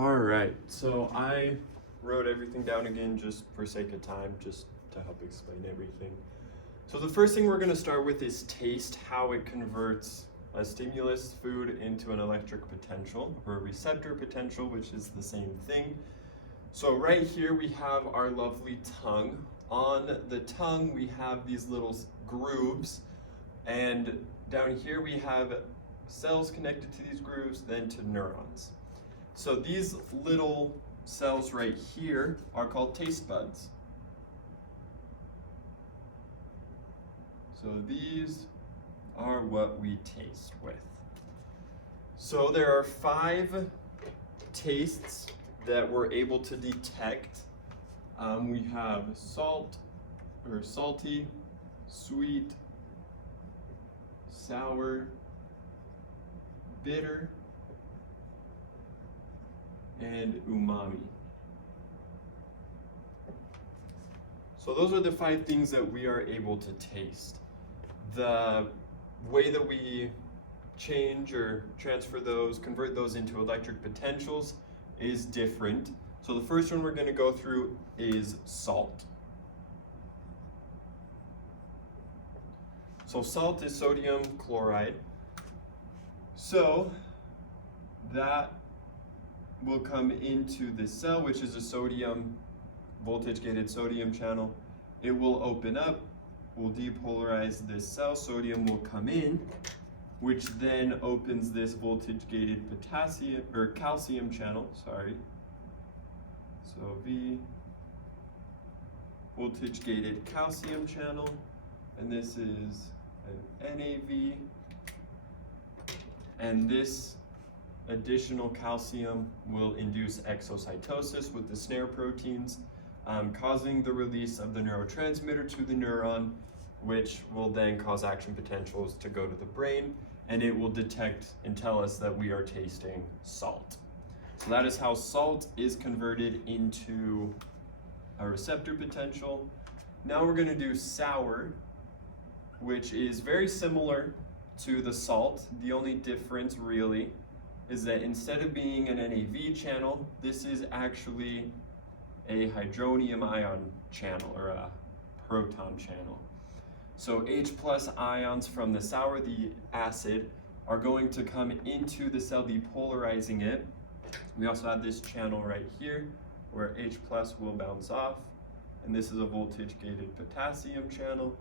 All right, so I wrote everything down again just for sake of time, just to help explain everything. So the first thing we're going to start with is taste, how it converts a stimulus food into an electric potential, or a receptor potential, which is the same thing. So right here we have our lovely tongue. On the tongue we have these little grooves, and down here we have cells connected to these grooves, then to neurons. So these little cells right here are called taste buds. So these are what we taste with. So there are 5 tastes that we're able to detect. We have salt, or salty, sweet, sour, bitter, and umami. So those are the 5 things that we are able to taste. The way that we change or transfer those, convert those into electric potentials is different. So the first one we're going to go through is salt. So salt is sodium chloride. So that will come into the cell, which is a sodium, voltage gated sodium channel. It will open up, will depolarize this cell, sodium will come in, which then opens this voltage gated potassium or calcium channel, sorry. So V, voltage gated calcium channel, and this is an NAV, and this additional calcium will induce exocytosis with the snare proteins, causing the release of the neurotransmitter to the neuron, which will then cause action potentials to go to the brain, and it will detect and tell us that we are tasting salt. So that is how salt is converted into a receptor potential. Now we're going to do sour, which is very similar to the salt. The only difference really is that instead of being an NAV channel, this is actually a hydronium ion channel, or a proton channel. So H+ ions from the sour, the acid, are going to come into the cell, depolarizing it. We also have this channel right here where H+ will bounce off, and this is a voltage gated potassium channel.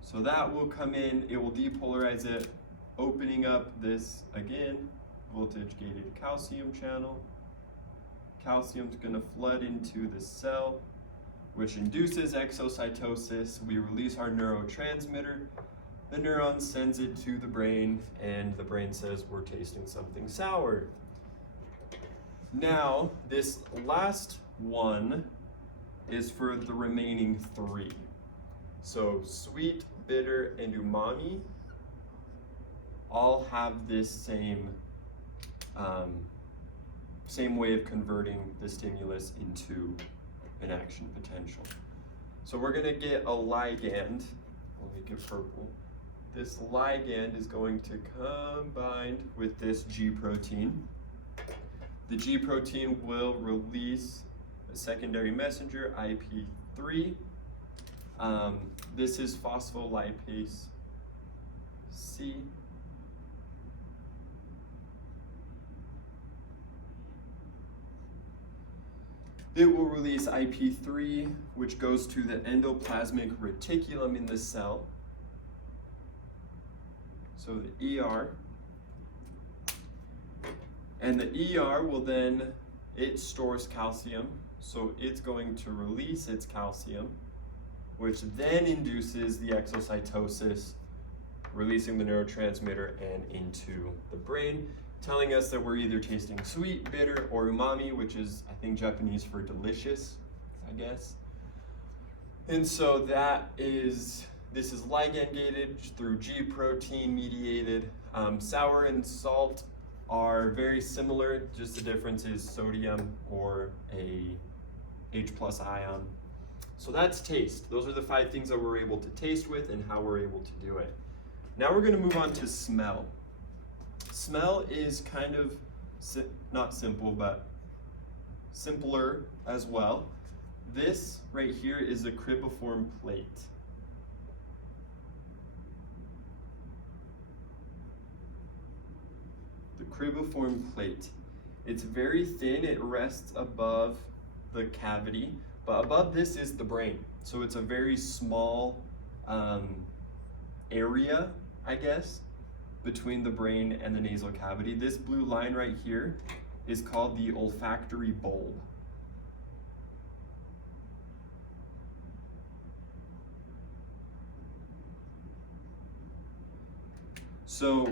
So that will come in, it will depolarize it, opening up this, again, voltage gated calcium channel. Calcium's going to flood into the cell, which induces exocytosis. We release our neurotransmitter. The neuron sends it to the brain, and the brain says we're tasting something sour. Now, this last one is for the remaining 3. So sweet, bitter, and umami all have this same way of converting the stimulus into an action potential. So we're going to get a ligand. I'll make it purple. This ligand is going to combine with this G protein. The G protein will release a secondary messenger, IP3. This is phospholipase C. It will release IP3, which goes to the endoplasmic reticulum in the cell. So the ER. And the ER will then, it stores calcium, so it's going to release its calcium, which then induces the exocytosis, releasing the neurotransmitter and into the brain, telling us that we're either tasting sweet, bitter, or umami, which is, I think, Japanese for delicious, I guess. And so this is ligand gated through G protein mediated. Sour and salt are very similar, just the difference is sodium or a H+ ion. So that's taste. Those are the 5 things that we're able to taste with and how we're able to do it. Now we're going to move on to smell. Smell is kind of not simple, but simpler as well. This right here is a cribriform plate. The cribriform plate. It's very thin, it rests above the cavity, but above this is the brain. So it's a very small area, I guess, between the brain and the nasal cavity. This blue line right here is called the olfactory bulb. So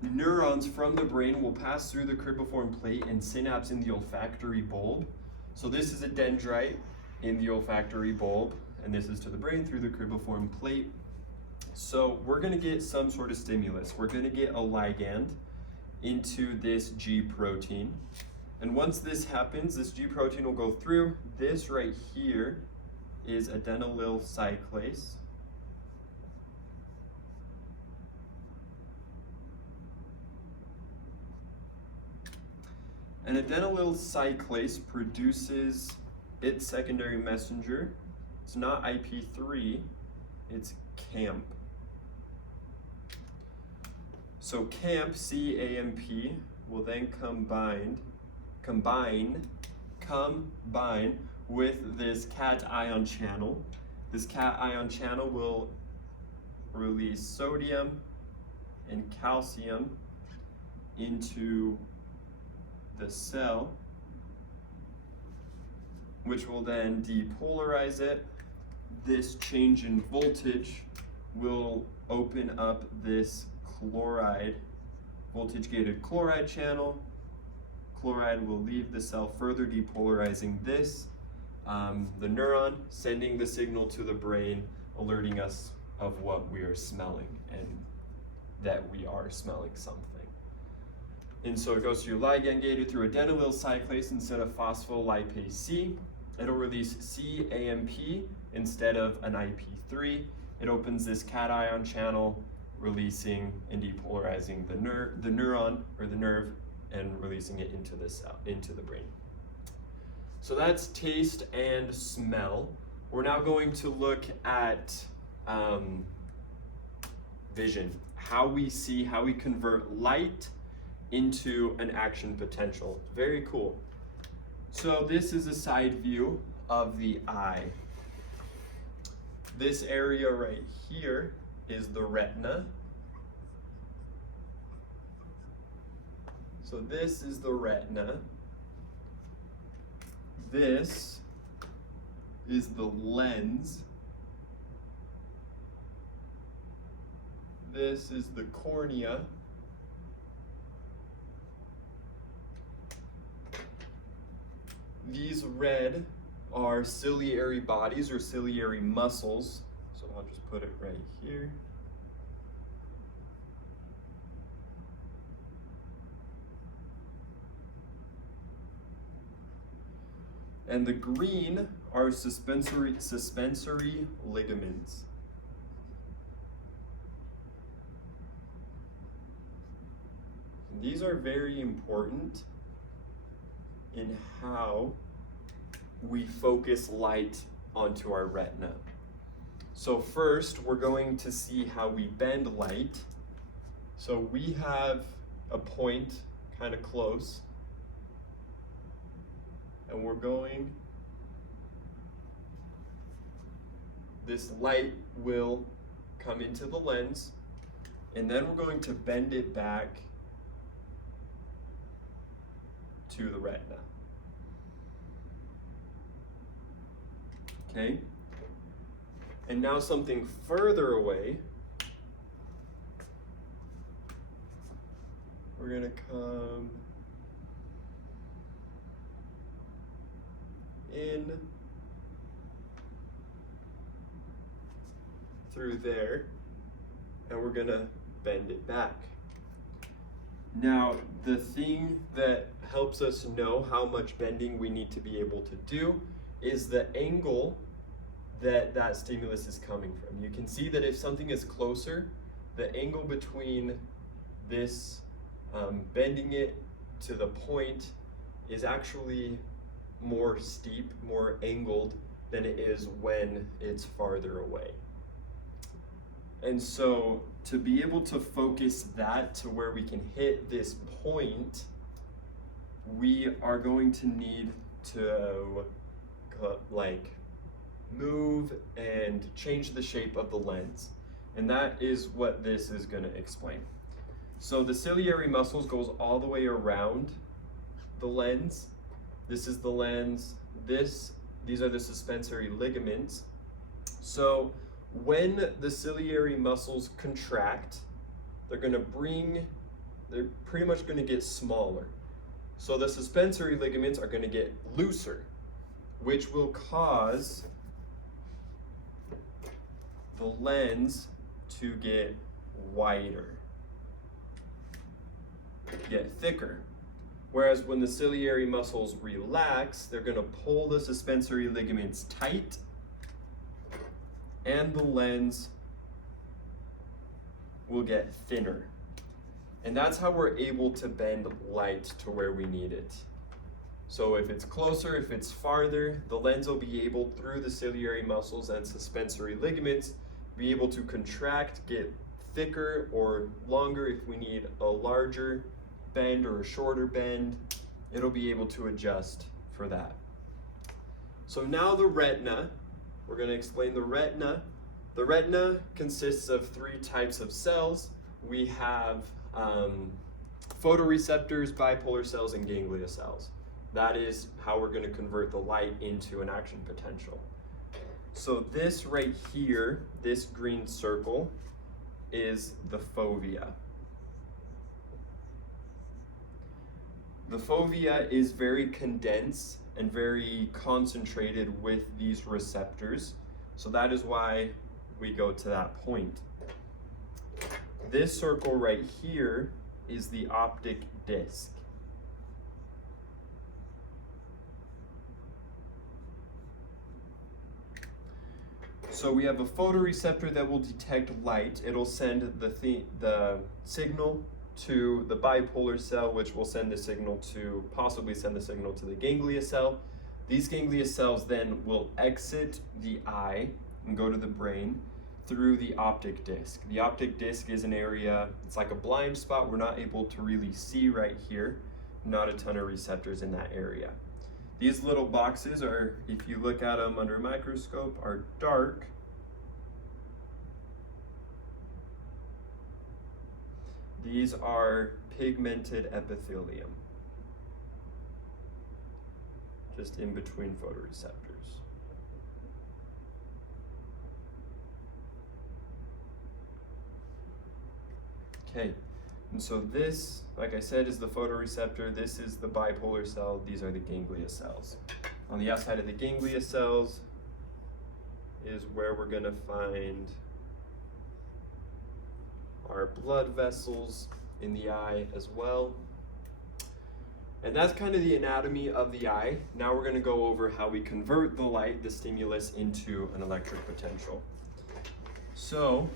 neurons from the brain will pass through the cribriform plate and synapse in the olfactory bulb. So this is a dendrite in the olfactory bulb, and this is to the brain through the cribriform plate. So we're going to get some sort of stimulus. We're going to get a ligand into this G protein. And once this happens, this G protein will go through. This right here is adenylyl cyclase. And adenylyl cyclase produces its secondary messenger. It's not IP3, it's CAMP. So CAMP, C-A-M-P, will then combine with this cation channel. This cation channel will release sodium and calcium into the cell, which will then depolarize it. This change in voltage will open up this chloride, voltage-gated chloride channel. Chloride will leave the cell, further depolarizing this, the neuron, sending the signal to the brain, alerting us of what we are smelling and that we are smelling something. And so it goes through ligand gated through adenylyl cyclase instead of phospholipase C. It'll release CAMP instead of an IP3. It opens this cation channel, releasing and depolarizing the neuron or the nerve, and releasing it into the cell, into the brain. So that's taste and smell. We're now going to look at vision, how we see, how we convert light into an action potential. Very cool. So this is a side view of the eye. This area right here is the retina. So this is the retina. This is the lens. This is the cornea. These red are ciliary bodies or ciliary muscles. So I'll just put it right here. And the green are suspensory ligaments. These are very important in how we focus light onto our retina. So first, we're going to see how we bend light. So we have a point kind of close, and we're going, this light will come into the lens, and then we're going to bend it back to the retina. Okay? And now something further away, we're going to come in through there, and we're going to bend it back. Now, the thing that helps us know how much bending we need to be able to do is the angle that that stimulus is coming from. You can see that if something is closer, the angle between this bending it to the point is actually more steep, more angled than it is when it's farther away. And so to be able to focus that to where we can hit this point, we are going to need to like move and change the shape of the lens. And that is what this is going to explain. So the ciliary muscles goes all the way around the lens. This is the lens. These are the suspensory ligaments. So when the ciliary muscles contract, they're pretty much going to get smaller. So the suspensory ligaments are going to get looser, which will cause the lens to get wider, get thicker. Whereas when the ciliary muscles relax, they're going to pull the suspensory ligaments tight, and the lens will get thinner. And that's how we're able to bend light to where we need it. So if it's closer, if it's farther, the lens will be able, through the ciliary muscles and suspensory ligaments, be able to contract, get thicker or longer. If we need a larger bend or a shorter bend, it'll be able to adjust for that. So now the retina, we're going to explain the retina. The retina consists of 3 types of cells. We have photoreceptors, bipolar cells, and ganglia cells. That is how we're going to convert the light into an action potential. So this right here, this green circle, is the fovea. The fovea is very condensed and very concentrated with these receptors. So that is why we go to that point. This circle right here is the optic disc. So we have a photoreceptor that will detect light. It'll send the signal to the bipolar cell, which will send the signal to, possibly send the signal to the ganglia cell. These ganglia cells then will exit the eye and go to the brain through the optic disc. The optic disc is an area, it's like a blind spot. We're not able to really see right here. Not a ton of receptors in that area. These little boxes are, if you look at them under a microscope, are dark. These are pigmented epithelium, just in between photoreceptors. Okay, and so this, like I said, is the photoreceptor. This is the bipolar cell. These are the ganglia cells. On the outside of the ganglia cells is where we're going to find our blood vessels in the eye as well. And that's kind of the anatomy of the eye. Now we're going to go over how we convert the light, the stimulus, into an electric potential. So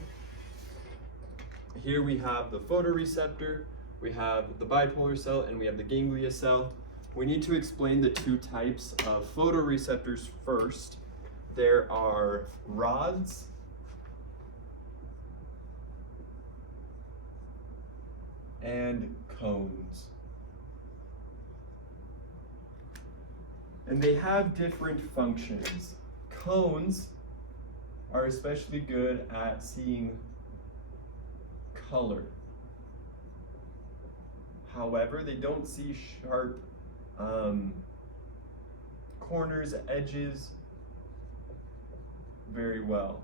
here we have the photoreceptor, we have the bipolar cell, and we have the ganglia cell. We need to explain the 2 types of photoreceptors first. There are rods and cones. And they have different functions. Cones are especially good at seeing color. However, they don't see sharp corners, edges very well.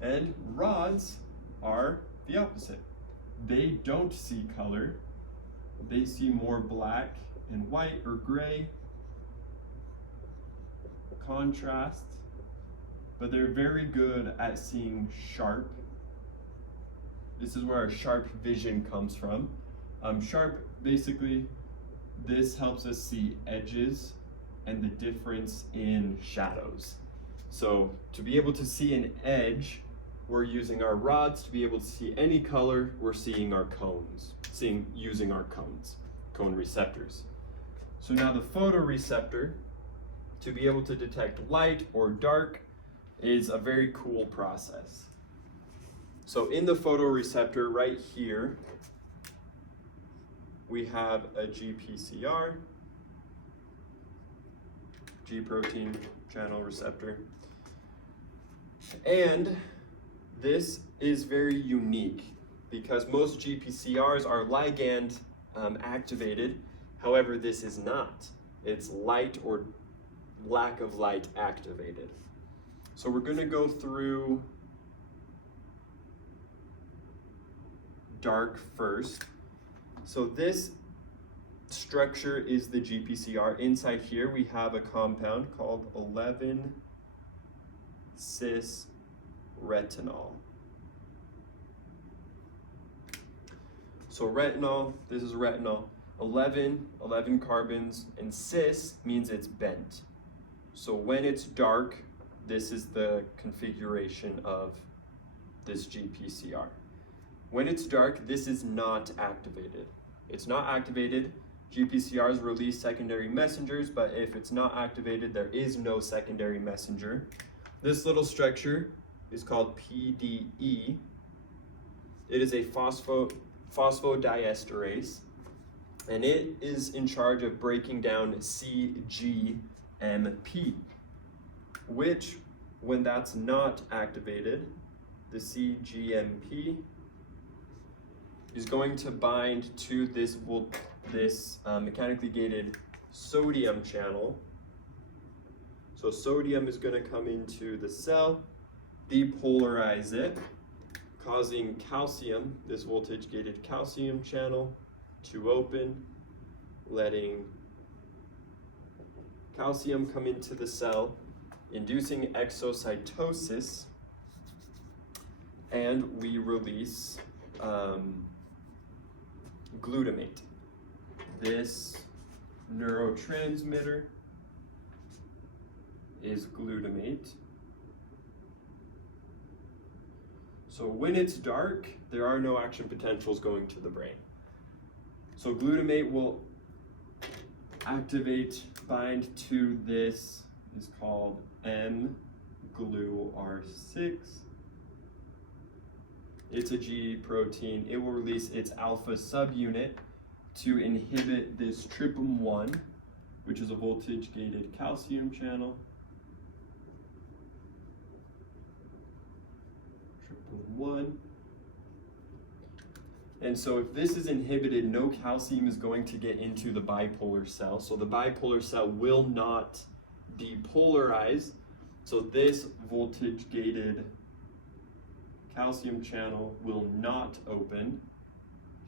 And rods are the opposite. They don't see color. They see more black and white or gray, contrast, but they're very good at seeing sharp. This is where our sharp vision comes from. Sharp, basically, this helps us see edges and the difference in shadows. So to be able to see an edge, we're using our rods to be able to see any color. We're seeing our cones, using our cone receptors. So now the photoreceptor, to be able to detect light or dark, is a very cool process. So in the photoreceptor right here, we have a GPCR, G protein channel receptor. And this is very unique because most GPCRs are ligand activated. However, this is not. It's light or lack of light activated. So we're going to go through dark first. So this structure is the GPCR. Inside here we have a compound called 11-cis-retinol. So retinol, this is retinol. 11 carbons, and cis means it's bent. So when it's dark, this is the configuration of this GPCR. When it's dark, this is not activated. It's not activated. GPCRs release secondary messengers, but if it's not activated, there is no secondary messenger. This little structure is called PDE. It is a phosphodiesterase, and it is in charge of breaking down CGMP, which, when that's not activated, the CGMP is going to bind to this mechanically gated sodium channel. So sodium is going to come into the cell, depolarize it, causing calcium, this voltage gated calcium channel, to open, letting calcium come into the cell, inducing exocytosis, and we release glutamate. This neurotransmitter is glutamate. So when it's dark, there are no action potentials going to the brain. So glutamate will activate, bind to this, is called mGluR6. It's a G protein. It will release its alpha subunit to inhibit this TRPM1, which is a voltage gated calcium channel. TRPM1. And so if this is inhibited, no calcium is going to get into the bipolar cell. So the bipolar cell will not depolarize. So this voltage gated calcium channel will not open.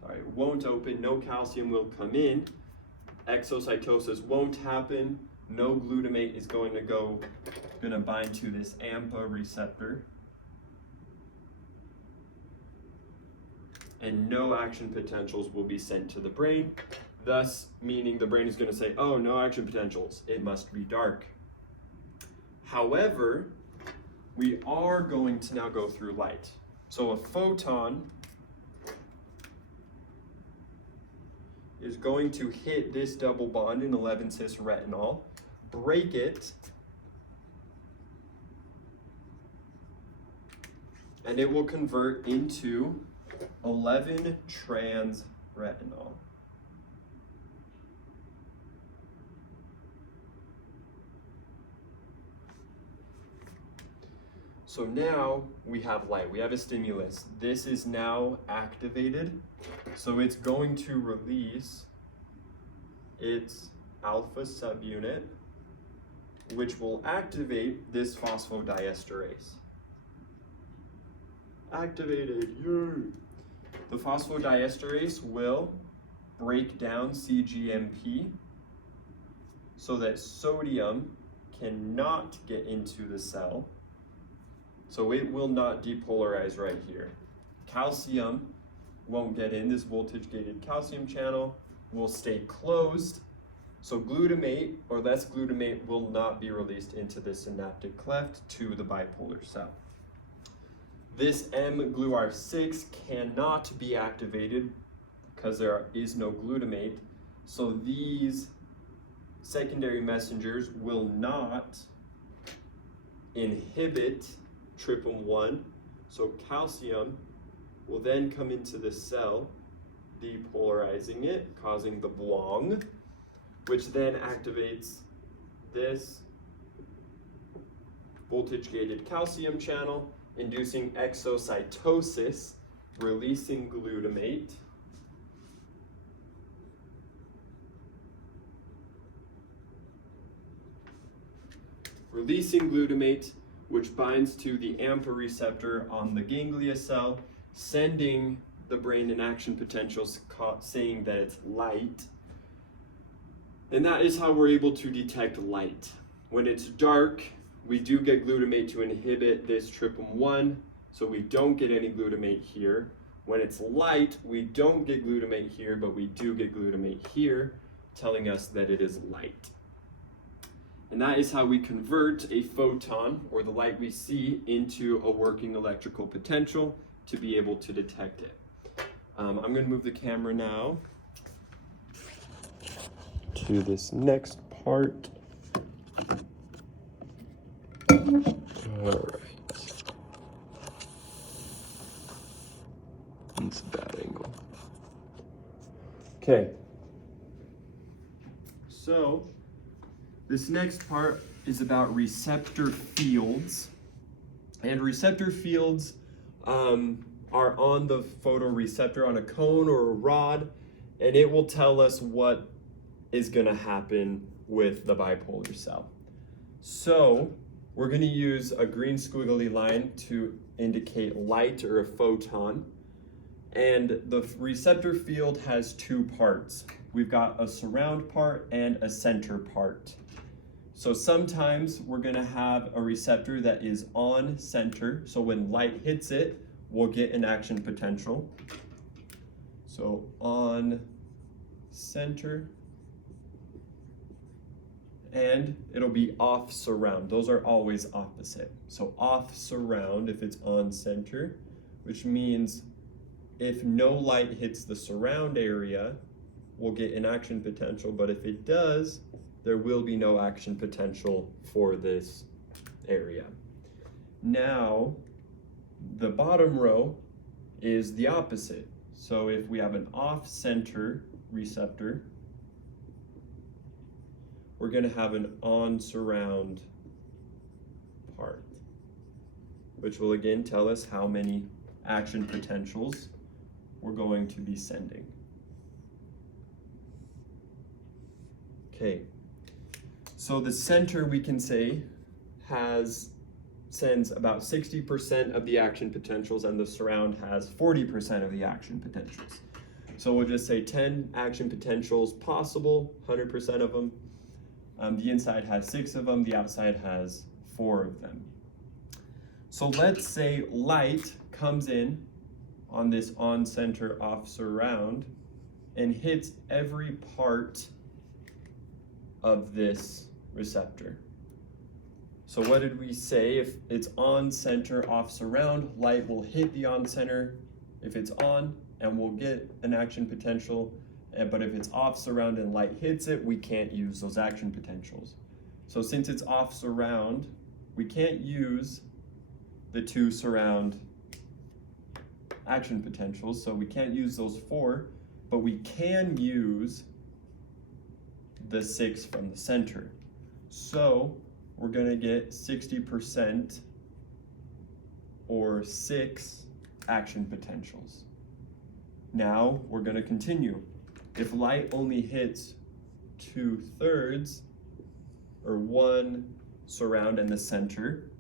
It won't open. No calcium will come in. Exocytosis won't happen. No glutamate is going to bind to this AMPA receptor. And no action potentials will be sent to the brain, thus meaning the brain is going to say, oh, no action potentials, it must be dark. However, we are going to now go through light. So a photon is going to hit this double bond in 11-cis-retinol, break it, and it will convert into 11-trans-retinol. So now we have light, we have a stimulus. This is now activated, so it's going to release its alpha subunit, which will activate this phosphodiesterase. Activated, yay! The phosphodiesterase will break down CGMP so that sodium cannot get into the cell. So it will not depolarize right here. Calcium won't get in. This voltage-gated calcium channel will stay closed. So glutamate or less glutamate will not be released into the synaptic cleft to the bipolar cell. This mGluR6 cannot be activated because there is no glutamate. So these secondary messengers will not inhibit TRPM1. So calcium will then come into the cell, depolarizing it, causing the BWONG, which then activates this voltage-gated calcium channel, inducing exocytosis, releasing glutamate. Releasing glutamate, which binds to the AMPA receptor on the ganglia cell, sending the brain an action potential saying that it's light. And that is how we're able to detect light. When it's dark, we do get glutamate to inhibit this TRPM1, so we don't get any glutamate here. When it's light, we don't get glutamate here, but we do get glutamate here, telling us that it is light. And that is how we convert a photon, or the light we see, into a working electrical potential to be able to detect it. I'm going to move the camera now to this next part. All right. It's a bad angle. Okay. So, this next part is about receptor fields. And receptor fields are on the photoreceptor on a cone or a rod, and it will tell us what is going to happen with the bipolar cell. So we're going to use a green squiggly line to indicate light or a photon. And the receptor field has two parts. We've got a surround part and a center part. So sometimes we're going to have a receptor that is on center. So when light hits it, we'll get an action potential. So on center, and it'll be off surround. Those are always opposite. So off surround if it's on center, which means if no light hits the surround area, we'll get an action potential, but if it does, there will be no action potential for this area. Now, the bottom row is the opposite. So if we have an off-center receptor, we're going to have an on-surround part, which will again tell us how many action potentials we're going to be sending. Okay, so the center, we can say, sends about 60% of the action potentials, and the surround has 40% of the action potentials. So we'll just say 10 action potentials possible, 100% of them. The inside has 6 of them, the outside has 4 of them. So let's say light comes in on this on-center, off-surround and hits every part of this receptor. So what did we say? If it's on center, off surround, light will hit the on center if it's on, and we'll get an action potential. But if it's off surround and light hits it, we can't use those action potentials. So since it's off surround, we can't use the 2 surround action potentials. So we can't use those 4, but we can use the 6 from the center. So we're going to get 60% or 6 action potentials. Now we're going to continue. If light only hits 2/3 or 1 surround and the center,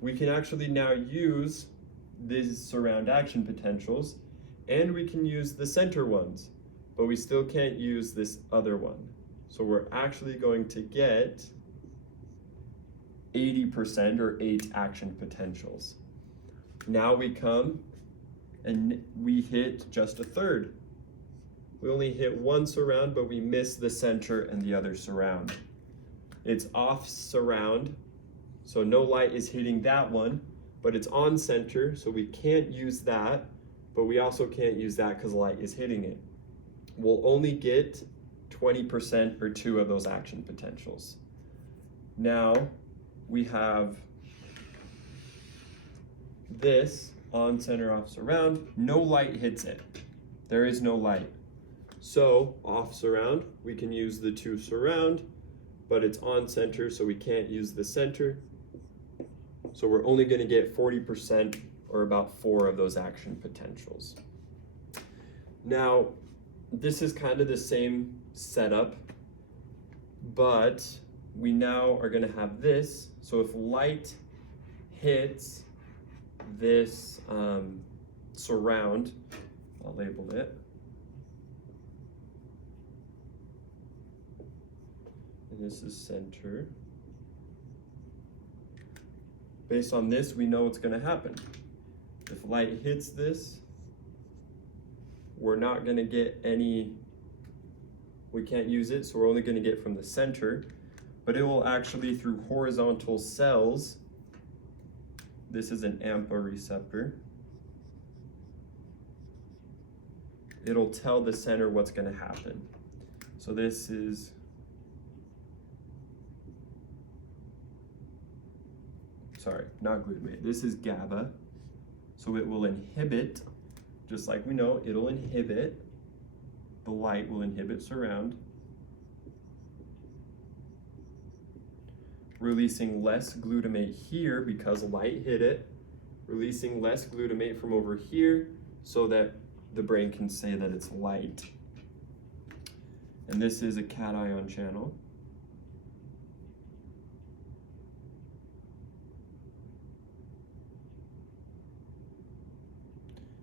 we can actually now use these surround action potentials, and we can use the center ones, but we still can't use this other one. So we're actually going to get 80% or 8 action potentials. Now we come and we hit just 1/3. We only hit 1 surround, but we miss the center and the other surround. It's off surround, so no light is hitting that one, but it's on center, so we can't use that, but we also can't use that because light is hitting it. We'll only get 20% or 2 of those action potentials. Now we have this on center, off surround. No light hits it. There is no light. So off surround, we can use the 2 surround, but it's on center, so we can't use the center. So we're only going to get 40% or about 4 of those action potentials. Now, this is kind of the same setup, but we now are going to have this. So if light hits this surround, I'll label it. And this is center. Based on this, we know what's going to happen. If light hits this, we're not going to get any, we can't use it, so we're only going to get from the center, but it will actually, through horizontal cells, this is an AMPA receptor, it'll tell the center what's going to happen. So this is not glutamate. This is GABA. So it will inhibit, just like we know, it'll inhibit, the light will inhibit surround, releasing less glutamate here because light hit it, releasing less glutamate from over here so that the brain can say that it's light. And this is a cation channel.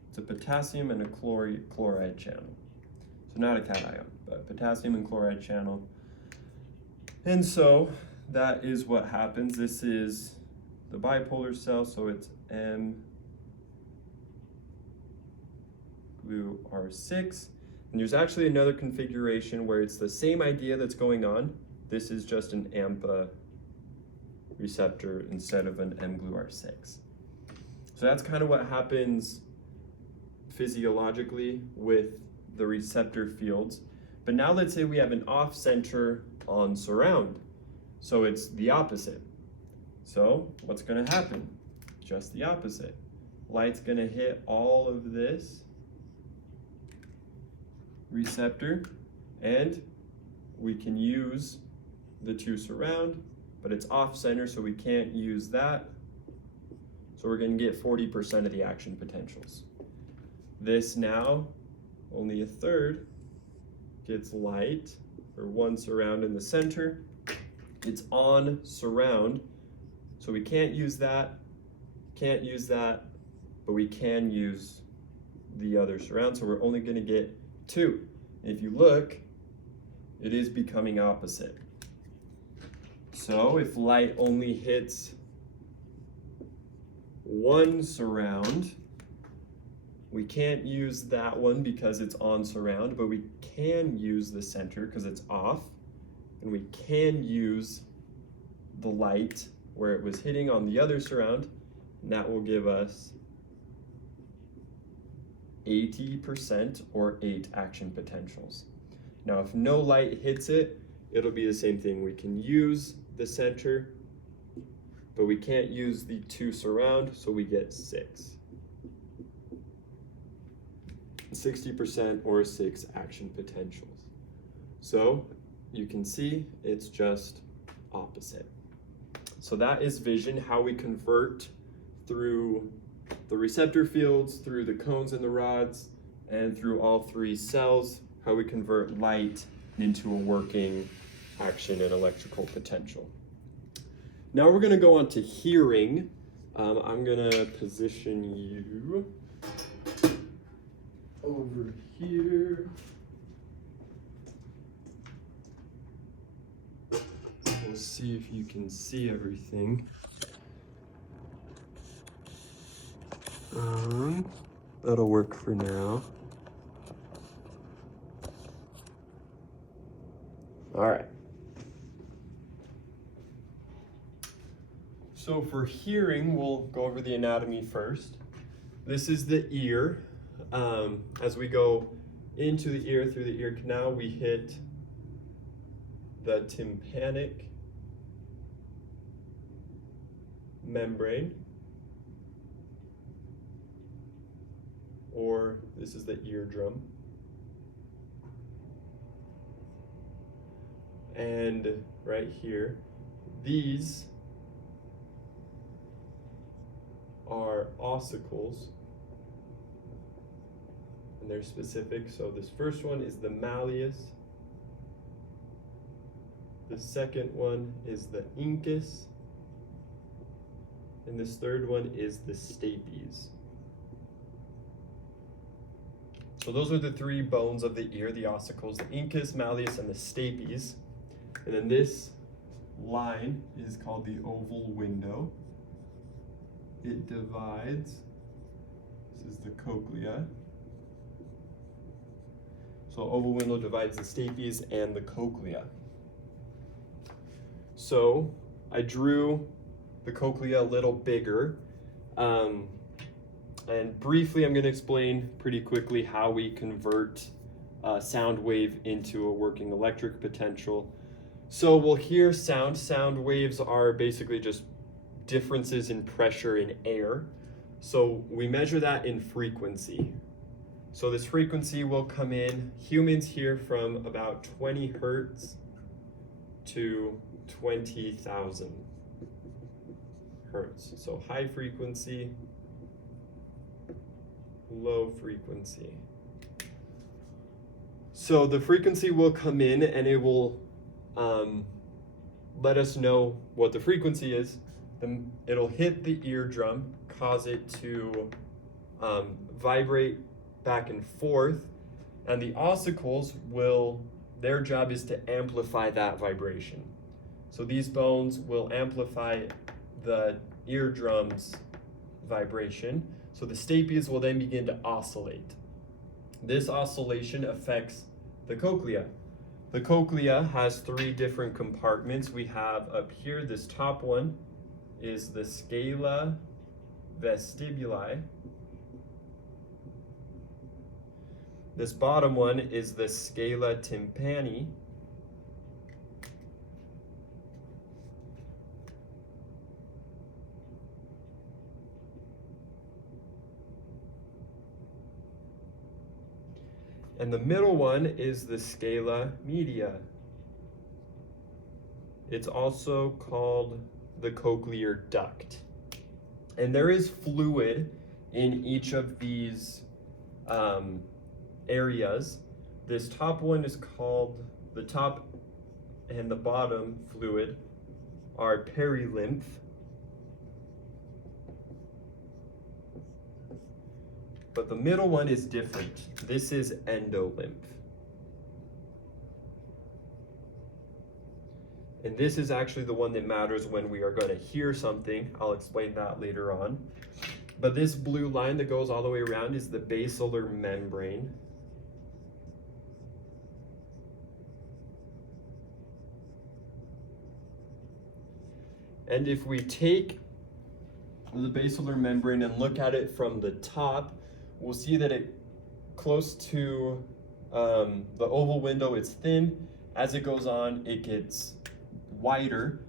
It's a potassium and a chloride channel. So not a cation, but potassium and chloride channel. And so that is what happens. This is the bipolar cell, so it's mGluR6. And there's actually another configuration where it's the same idea that's going on. This is just an AMPA receptor instead of an mGluR6. So that's kind of what happens physiologically with the receptor fields. But now let's say we have an off center on surround. So it's the opposite. So what's going to happen? Just the opposite. Light's going to hit all of this receptor, and we can use the 2 surround, but it's off center, so we can't use that. So we're going to get 40% of the action potentials. This now, only a third, gets light, or 1 surround in the center. It's on surround, so we can't use that, but we can use the other surround, so we're only going to get 2. And if you look, it is becoming opposite. So if light only hits 1 surround, we can't use that one because it's on surround, but we can use the center because it's off, and we can use the light where it was hitting on the other surround, and that will give us 80% or 8 action potentials. Now, if no light hits it, it'll be the same thing. We can use the center, but we can't use the 2 surround, so we get 6. 60% or 6 action potentials. So you can see it's just opposite. So that is vision, how we convert through the receptor fields, through the cones and the rods, and through all 3 cells, how we convert light into a working action and electrical potential. Now we're going to go on to hearing. I'm going to position you over here. We'll see if you can see everything. That'll work for now. All right. So for hearing, we'll go over the anatomy first. This is the ear. As we go into the ear through the ear canal, we hit the tympanic membrane, or this is the eardrum. And right here, these are ossicles, and they're specific. So this first one is the malleus, the second one is the incus, and this third one is the stapes. So those are the three bones of the ear, the ossicles, the incus, malleus, and the stapes. And then this line is called the oval window. It divides, this is the cochlea. So oval window divides the stapes and the cochlea. So I drew the cochlea a little bigger. And briefly, I'm going to explain pretty quickly how we convert a sound wave into a working electric potential. So we'll hear sound. Sound waves are basically just differences in pressure in air. So we measure that in frequency. So this frequency will come in, humans hear from about 20 hertz to 20,000 hertz. So high frequency, low frequency. So the frequency will come in and it will let us know what the frequency is. Then it'll hit the eardrum, cause it to vibrate back and forth, and the ossicles their job is to amplify that vibration. So these bones will amplify the eardrum's vibration. So the stapes will then begin to oscillate. This oscillation affects the cochlea. The cochlea has three different compartments. We have up here, this top one is the scala vestibuli. This bottom one is the scala tympani. And the middle one is the scala media. It's also called the cochlear duct. And there is fluid in each of these areas. This top one is called, the top and the bottom fluid are perilymph. But the middle one is different. This is endolymph. And this is actually the one that matters when we are going to hear something. I'll explain that later on. But this blue line that goes all the way around is the basilar membrane. And if we take the basilar membrane and look at it from the top, we'll see that it close to the oval window is thin. As it goes on, it gets wider.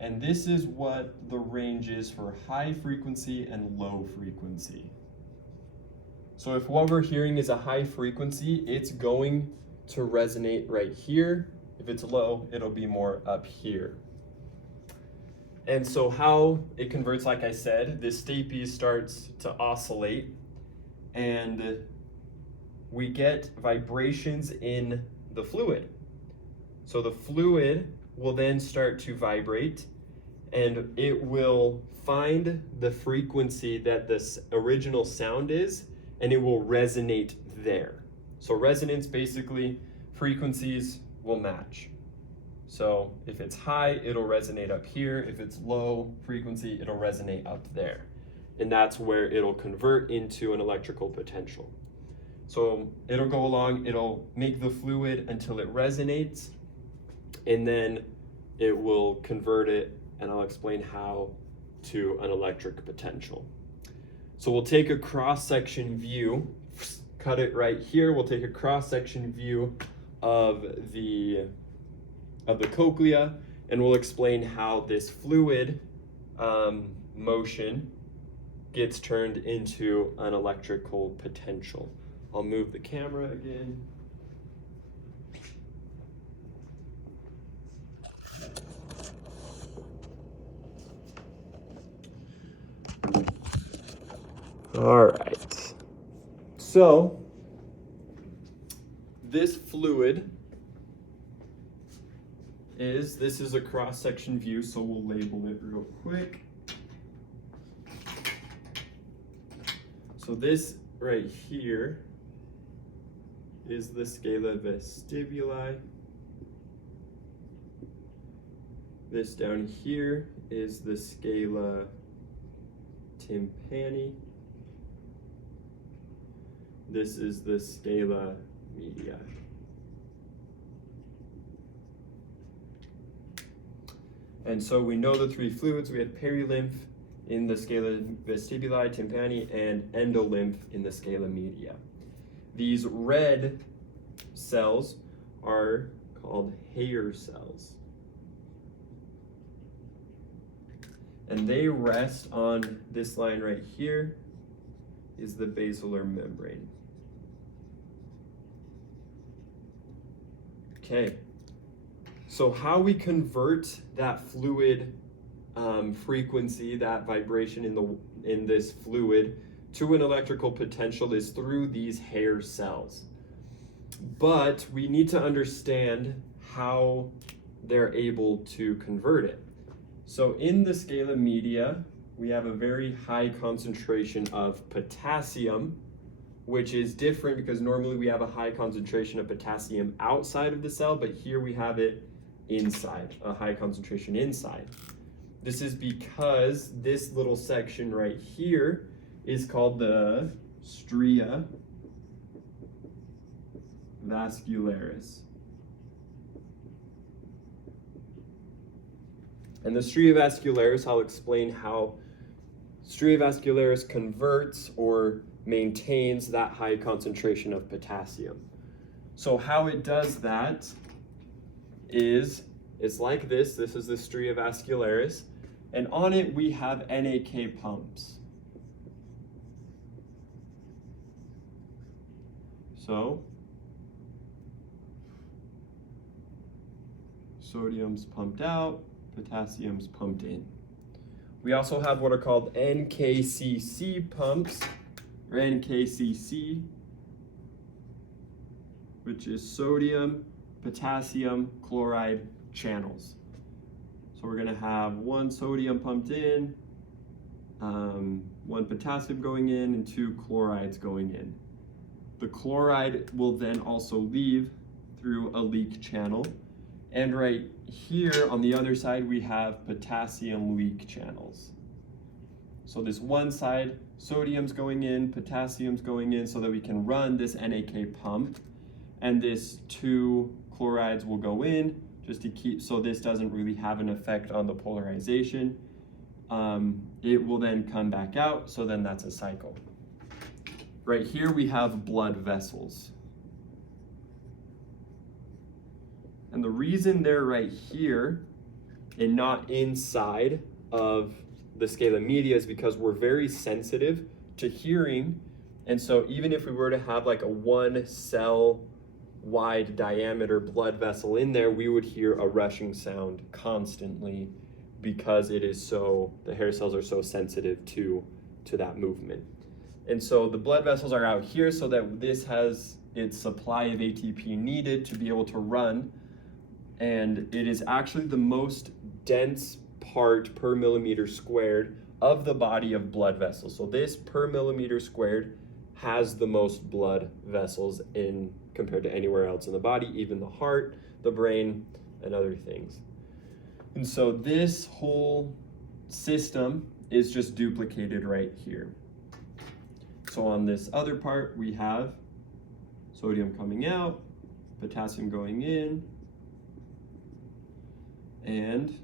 And this is what the range is for high frequency and low frequency. So if what we're hearing is a high frequency, it's going to resonate right here. If it's low, it'll be more up here. And so how it converts, like I said, this stapes starts to oscillate, and we get vibrations in the fluid. So the fluid will then start to vibrate, and it will find the frequency that this original sound is, and it will resonate there. So resonance, basically, frequencies will match. So if it's high, it'll resonate up here. If it's low frequency, it'll resonate up there. And that's where it'll convert into an electrical potential. So it'll go along, it'll make the fluid until it resonates, and then it will convert it, and I'll explain how to an electric potential. So we'll take a cross-section view, cut it right here. We'll take a cross-section view of the cochlea, and we'll explain how this fluid motion gets turned into an electrical potential. I'll move the camera again. All right. So this fluid this is a cross-section view, so we'll label it real quick. So this right here is the scala vestibuli. This down here is the scala tympani. This is the scala media. And so we know the three fluids. We have perilymph in the scala vestibuli, tympani, and endolymph in the scala media. These red cells are called Hayr cells. And they rest on this line right here is the basilar membrane. Okay, so how we convert that fluid frequency, that vibration in this fluid to an electrical potential is through these Hayr cells. But we need to understand how they're able to convert it. So in the scala media, we have a very high concentration of potassium, which is different because normally we have a high concentration of potassium outside of the cell, but here we have it inside, a high concentration inside. This is because this little section right here is called the stria vascularis. And the stria vascularis, I'll explain how stria vascularis converts or maintains that high concentration of potassium. So how it does that is, it's like this. This is the stria vascularis, and on it we have NAK pumps. So sodium's pumped out, potassium's pumped in. We also have what are called NKCC pumps, or NKCC, which is sodium, potassium, chloride channels. So we're gonna have one sodium pumped in, one potassium going in, and two chlorides going in. The chloride will then also leave through a leak channel. And right here on the other side, we have potassium leak channels. So this one side, sodium's going in, potassium's going in so that we can run this NAK pump. And this two chlorides will go in just to keep, so this doesn't really have an effect on the polarization. It will then come back out, so then that's a cycle. Right here we have blood vessels. And the reason they're right here and not inside of the scala media is because we're very sensitive to hearing. And so even if we were to have like a 1 cell wide diameter blood vessel in there, we would hear a rushing sound constantly because it is so, the hair cells are so sensitive to that movement. And so the blood vessels are out here so that this has its supply of ATP needed to be able to run. And it is actually the most dense part per millimeter squared of the body of blood vessels. So this per millimeter squared has the most blood vessels in compared to anywhere else in the body, even the heart, the brain, and other things. And so this whole system is just duplicated right here. So on this other part, we have sodium coming out, potassium going in, and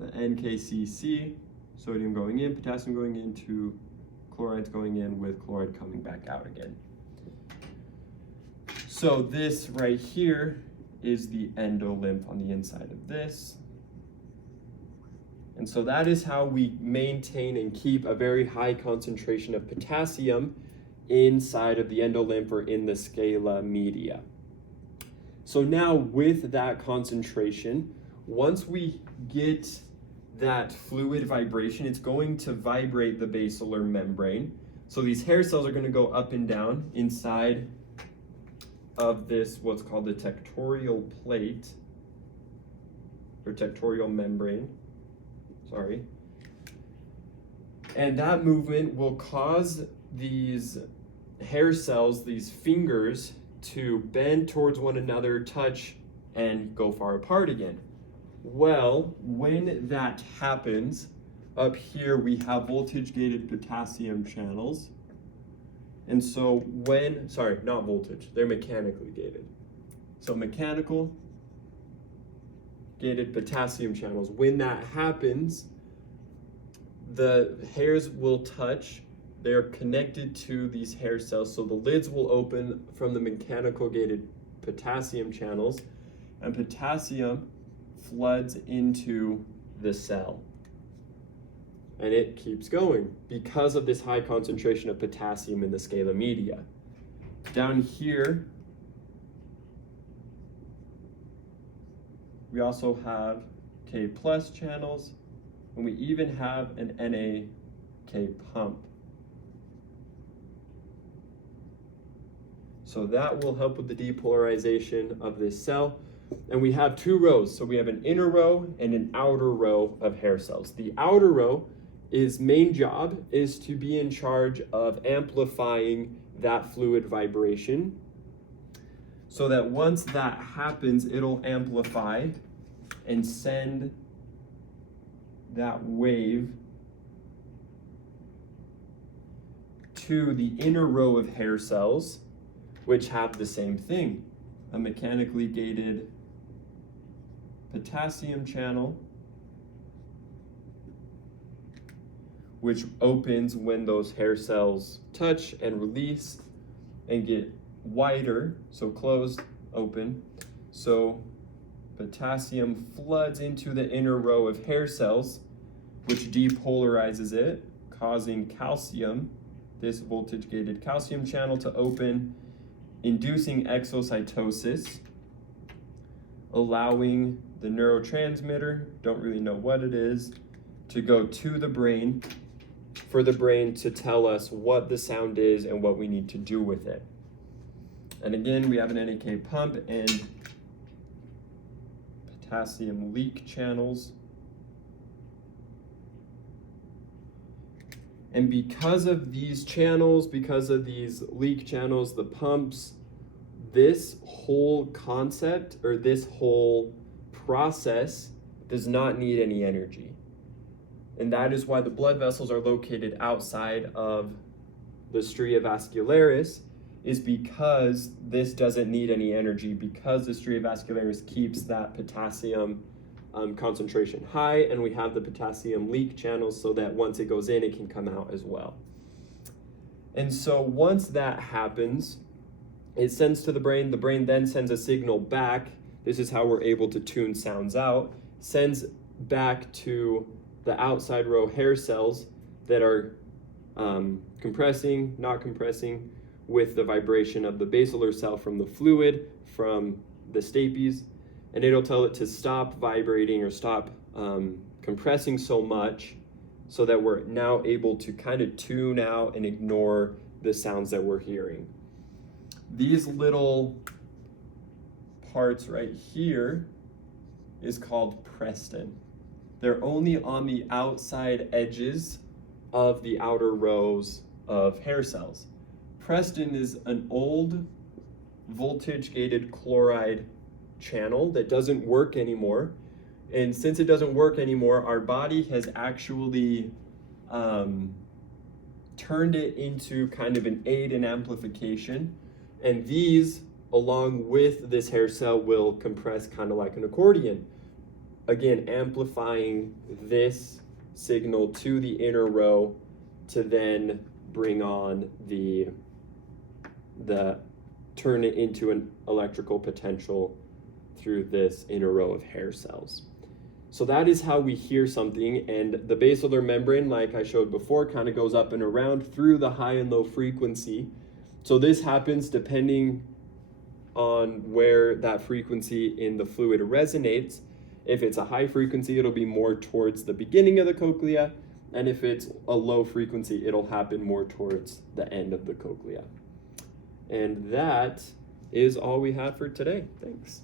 the NKCC, sodium going in, potassium going into, chlorides going in with chloride coming back out again. So this right here is the endolymph on the inside of this. And so that is how we maintain and keep a very high concentration of potassium inside of the endolymph or in the scala media. So now with that concentration, once we get that fluid vibration, it's going to vibrate the basilar membrane. So these hair cells are going to go up and down inside of this, what's called the tectorial plate, or tectorial membrane, sorry. And that movement will cause these hair cells, these fingers, to bend towards one another, touch, and go far apart again. Well, when that happens, up here we have voltage-gated potassium channels. And so when, sorry, not voltage, they're mechanically gated. So mechanical gated potassium channels. When that happens, the hairs will touch. They're connected to these hair cells, so the lids will open from the mechanical gated potassium channels, and potassium floods into the cell. And it keeps going because of this high concentration of potassium in the scala media. Down here, we also have K+ channels, and we even have an NAK pump. So that will help with the depolarization of this cell. And we have two rows. So we have an inner row and an outer row of hair cells. The outer row, its main job is to be in charge of amplifying that fluid vibration, so that once that happens, it'll amplify and send that wave to the inner row of hair cells, which have the same thing, a mechanically gated potassium channel, which opens when those hair cells touch and release and get wider, so closed, open. So potassium floods into the inner row of hair cells, which depolarizes it, causing calcium, this voltage-gated calcium channel, to open, inducing exocytosis, allowing the neurotransmitter, don't really know what it is, to go to the brain, for the brain to tell us what the sound is and what we need to do with it. And again, we have an NAK pump and potassium leak channels. And because of these channels, because of these leak channels, the pumps, this whole concept or this whole process does not need any energy. And that is why the blood vessels are located outside of the stria vascularis, is because this doesn't need any energy, because the stria vascularis keeps that potassium concentration high, and we have the potassium leak channels so that once it goes in, it can come out as well. And so once that happens, it sends to the brain then sends a signal back. This is how we're able to tune sounds out, sends back to the outside row hair cells that are compressing, not compressing, with the vibration of the basilar cell from the fluid, from the stapes, and it'll tell it to stop vibrating or stop compressing so much, so that we're now able to kind of tune out and ignore the sounds that we're hearing. These little parts right here is called Preston. They're only on the outside edges of the outer rows of hair cells. Preston is an old voltage-gated chloride channel that doesn't work anymore. And since it doesn't work anymore, our body has actually turned it into kind of an aid in amplification. And these, along with this hair cell, will compress kind of like an accordion. again, amplifying this signal to the inner row to then bring on the turn it into an electrical potential through this inner row of hair cells. So that is how we hear something, and the basilar membrane, like I showed before, kind of goes up and around through the high and low frequency. So this happens depending on where that frequency in the fluid resonates. If it's a high frequency, it'll be more towards the beginning of the cochlea, and if it's a low frequency, it'll happen more towards the end of the cochlea. And that is all we have for today. Thanks.